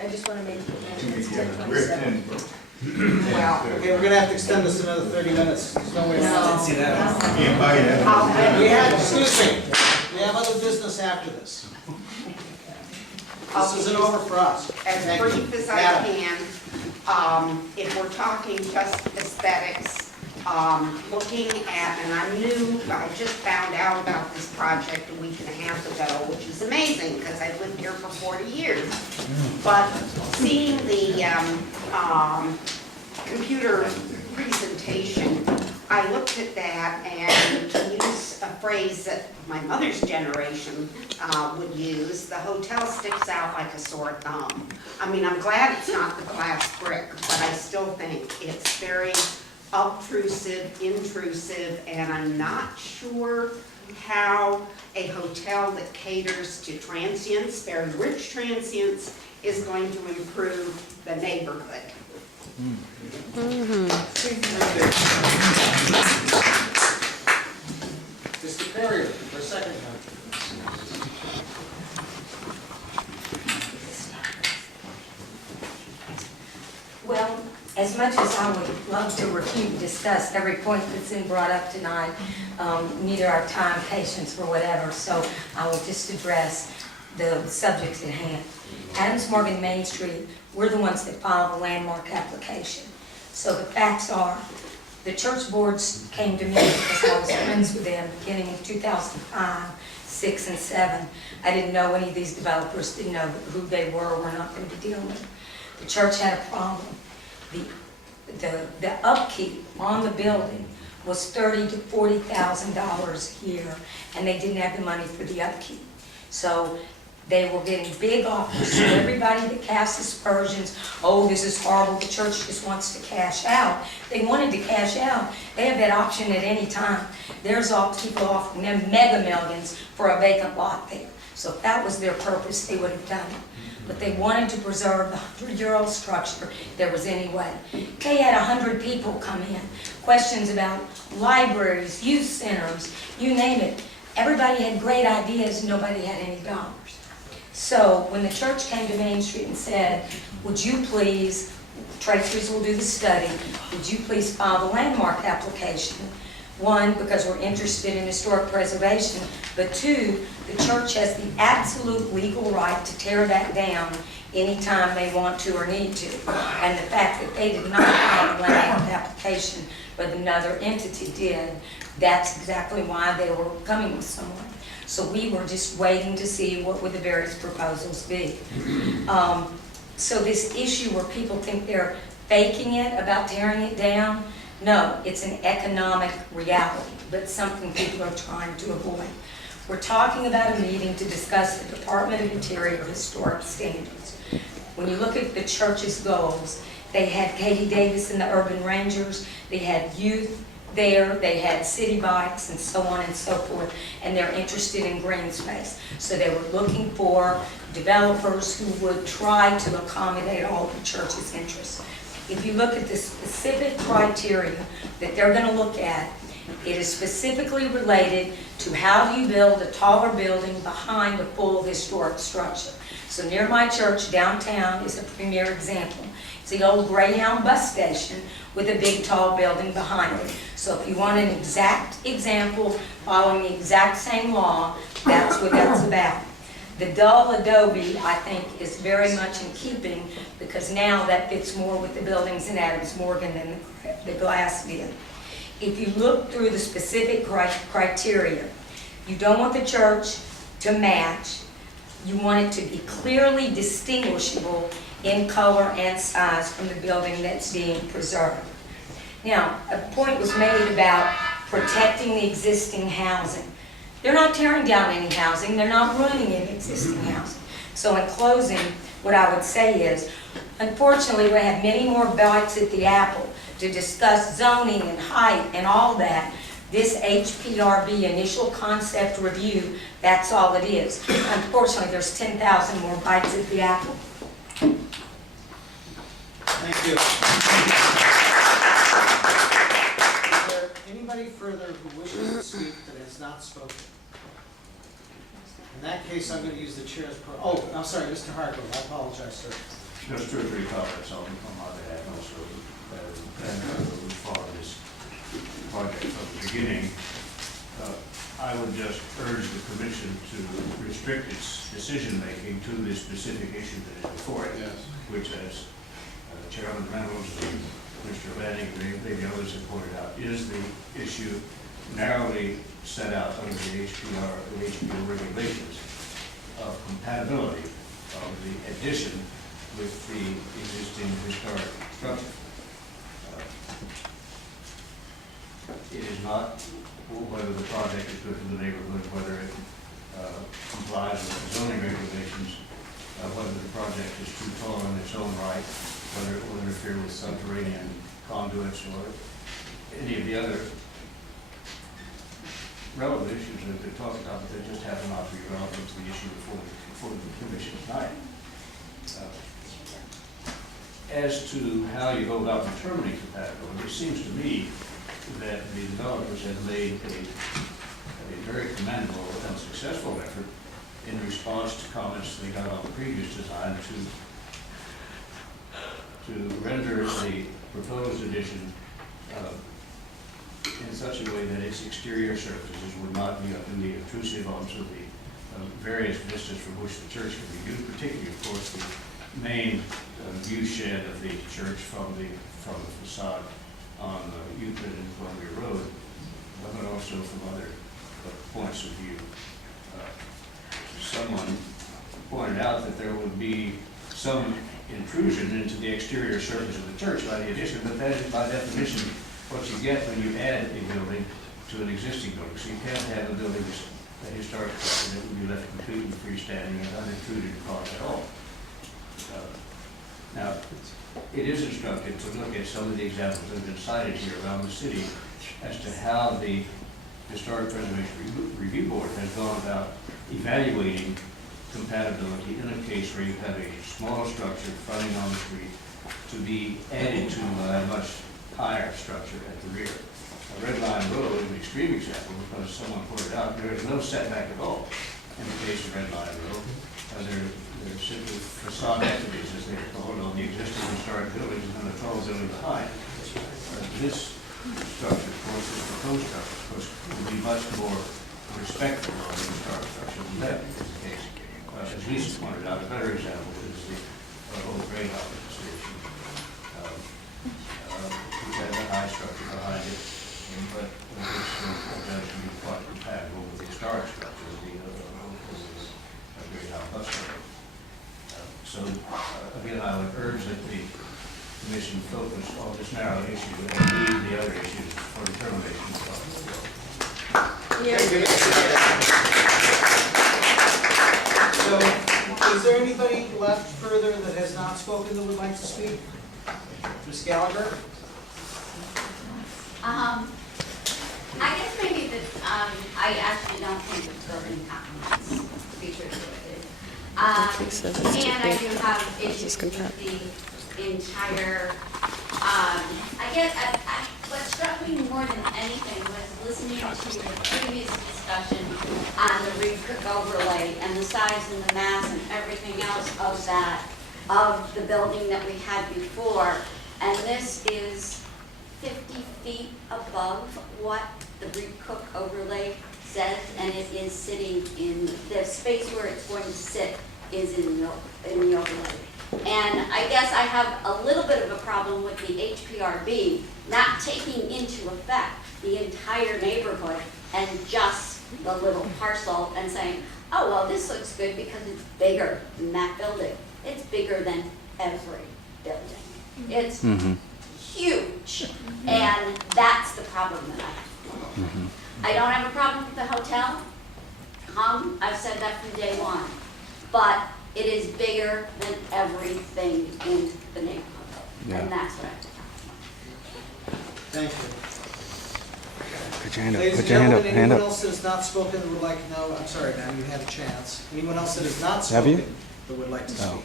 I just want to make mention it's We're 10:27. 10. Well, okay, we're gonna have to extend this another 30 minutes. There's no way around it. See that? Can't buy that. We have, excuse me, we have other business after this. This isn't over for us. As Thank you. brief as I Madam. can, if we're talking just aesthetics, looking at, and I just found out about this project a week and a half ago, which is amazing, because I've lived here for 40 years. But seeing the computer presentation, I looked at that, and to use a phrase that my mother's generation would use, the hotel sticks out like a sore thumb. I mean, I'm glad it's not the glass brick, but I still think it's very obtrusive, intrusive, and I'm not sure how a hotel that caters to transients, very rich transients, is going to improve the neighborhood. Mr. Perrier, for a second time. Well, as much as I would love to refute and discuss every point that's been brought up tonight, neither our time, patience, or whatever, so I will just address the subjects at hand. Adams Morgan Main Street, we're the ones that filed the landmark application. So the facts are, the church boards came to me because I was friends with them beginning in 2005, 6, and 7. I didn't know any of these developers, didn't know who they were not going to be dealing with. The church had a problem. The upkeep on the building was $30,000 to $40,000 a year, and they didn't have the money for the upkeep. So they were getting big offers. So everybody that cast aspersions, oh, this is horrible, the church just wants to cash out. They wanted to cash out. They have that option at any time. There's all people offering them mega millions for a vacant lot there. So if that was their purpose, they would have done it. But they wanted to preserve the 100-year-old structure if there was any way. They had 100 people come in. Questions about libraries, youth centers, you name it. Everybody had great ideas, nobody had any dollars. So when the church came to Main Street and said, would you please, Tracy's will do the study, would you please file the landmark application? One, because we're interested in historic preservation, but two, the church has the absolute legal right to tear that down anytime they want to or need to. And the fact that they did not file the landmark application, but another entity did, that's exactly why they were coming with someone. So we were just waiting to see what would the various proposals be. So this issue where people think they're faking it about tearing it down, no, it's an economic reality, but something people are trying to avoid. We're talking about a meeting to discuss the Department of Interior Historic Standards. When you look at the church's goals, they had Katie Davis and the Urban Rangers, they had youth there, they had city bikes and so on and so forth, and they're interested in green space. So they were looking for developers who would try to accommodate all the church's interests. If you look at the specific criteria that they're going to look at, it is specifically related to how do you build a taller building behind a full historic structure. So near my church downtown is a premier example. It's the old Greyhound bus station with a big tall building behind it. So if you want an exact example following the exact same law, that's what that's about. The dull adobe, I think, is very much in keeping because now that fits more with the buildings in Adams Morgan than the glass did. If you look through the specific criteria, you don't want the church to match. You want it to be clearly distinguishable in color and size from the building that's being preserved. Now, a point was made about protecting the existing housing. They're not tearing down any housing, they're not ruining any existing housing. So in closing, what I would say is, unfortunately, we have many more bites at the apple to discuss zoning and height and all that. This HPRB initial concept review, that's all it is. Unfortunately, there's 10,000 more bites at the apple. Thank you. Is there anybody further who wishes to speak that has not spoken? In that case, I'm gonna use the chair as per, oh, I'm sorry, Mr. Hargrove, I apologize, sir. Just 2 or 3 comments on my behalf also, and we follow this project from the beginning. I would just urge the commission to restrict its decision-making to the specific issue that is before it, which, as Chairman Reynolds and Mr. Lanning and maybe others have pointed out, is the issue narrowly set out under the HPO regulations of compatibility of the addition with the existing historic structure. It is not whether the project is good for the neighborhood, whether it complies with the zoning regulations, whether the project is too tall in its own right, whether it will interfere with subterranean conduits or any of the other relevant issues that have been talked about, but they just happen not to be relevant to the issue before the commission tonight. As to how you go about determining compatibility, it seems to me that the developers have made a very commendable and successful effort in response to comments they got on the previous design to render the proposed addition in such a way that its exterior surfaces would not be unduly intrusive onto the various vistas from which the church can be viewed, particularly, of course, the main view shed of the church from the facade on Euclid and Columbia Road, but also from other points of view. Someone pointed out that there would be some intrusion into the exterior surface of the church by the addition, but that is by definition what you get when you add a building to an existing building. So you can't have a building, a historic structure that would be left completely freestanding and unintruded upon at all. Now, it is instructive to look at some of the examples that have been cited here around the city as to how the Historic Preservation Review Board has gone about evaluating compatibility in a case where you have a small structure fronting on the street to be added to a much higher structure at the rear. Red Line Road is an extreme example because someone pointed out there is no setback at all in the case of Red Line Road. They're simply facade entities, as they call it, on the existing historic buildings and a tall building behind. This structure, of course, this proposed structure, of course, will be much more respectful of the historic structure than that is the case. As Lisa pointed out, a better example is the old grain office station, which has a high structure behind it, but which does be quite compatible with the historic structure of the great house bus stop. So, again, I would urge that the commission focus on this narrow issue and leave the other issues for determination of the So, is there anybody left further that has not spoken that would like to speak? Ms. Gallagher? I guess maybe that, I actually don't think the building complements, to be truthful with you. And I do have issues with the entire, what struck me more than anything was listening to the previous discussion on the re-cook overlay and the size and the mass and everything else of that, of the building that we had before. And this is 50 feet above what the re-cook overlay says, and it is sitting in the space where it's going to sit is in the overlay. And I guess I have a little bit of a problem with the HPRB not taking into effect the entire neighborhood and just the little parcel and saying, oh, well, this looks good because it's bigger than that building. It's bigger than every building. It's huge. And that's the problem that I have. I don't have a problem with the hotel. I've said that from day one. But it is bigger than everything in the neighborhood. Yeah. And that's what I have to Thank you. Put your hand up, Ladies put and your hand up, gentlemen, hand anyone up. else that has not spoken that would like to know, I'm sorry, now you had a chance. Anyone else that has not Have you? spoken that would like to Oh. speak?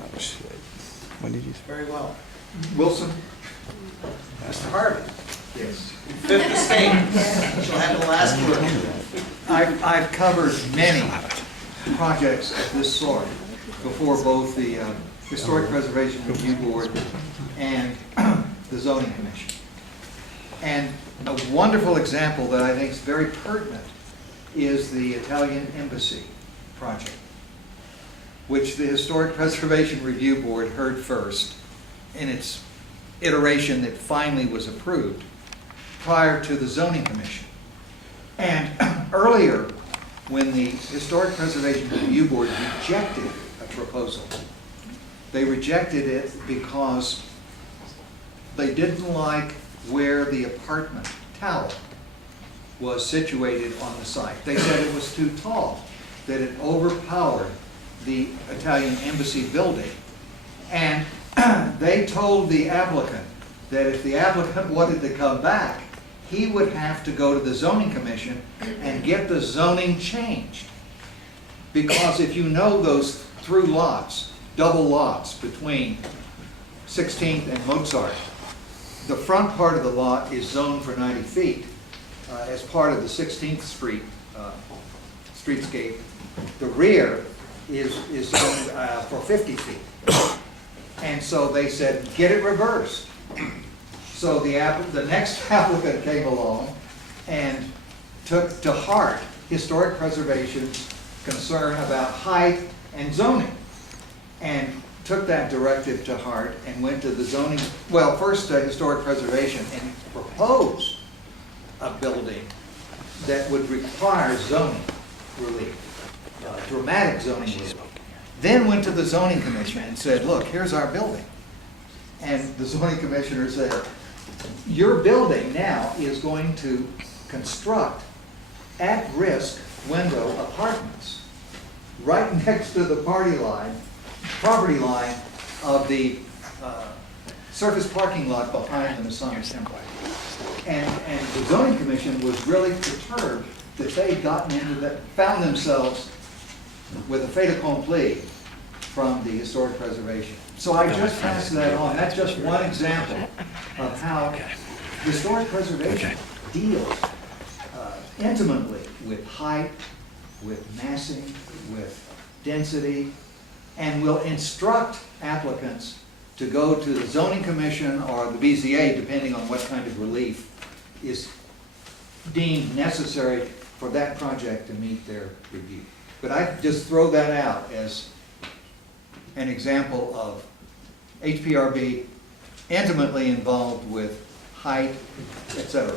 Oh, shit. When did you? Very well. Wilson? Mr. Harvey, Yes. fifth estate, shall have the last word. I've covered many projects of this sort before both the Historic Preservation Review Board and the Zoning Commission. And a wonderful example that I think is very pertinent is the Italian Embassy project, which the Historic Preservation Review Board heard first in its iteration that finally was approved prior to the Zoning Commission. And earlier, when the Historic Preservation Review Board rejected a proposal, they rejected it because they didn't like where the apartment tower was situated on the site. They said it was too tall, that it overpowered the Italian Embassy building. And they told the applicant that if the applicant wanted to come back, he would have to go to the Zoning Commission and get the zoning changed. Because if you know those through lots, double lots between 16th and Mozart, the front part of the lot is zoned for 90 feet as part of the 16th Street streetscape. The rear is zoned for 50 feet. And so they said, get it reversed. So the next applicant came along and took to heart Historic Preservation's concern about height and zoning, and took that directive to heart and went to the zoning, well, first to Historic Preservation and proposed a building that would require zoning relief, dramatic zoning relief. Then went to the Zoning Commission and said, look, here's our building. And the zoning commissioner said, your building now is going to construct at-risk window apartments right next to the property line of the surface parking lot behind the Masonic Temple. And the zoning commission was really perturbed that they'd gotten into that, found themselves with a fait accompli from the Historic Preservation. So I just passed that on. That's just one example of how Historic Preservation deals intimately with height, with massing, with density, and will instruct applicants to go to the Zoning Commission or the BZA, depending on what kind of relief is deemed necessary for that project to meet their review. But I just throw that out as an example of HPRB intimately involved with height, etc.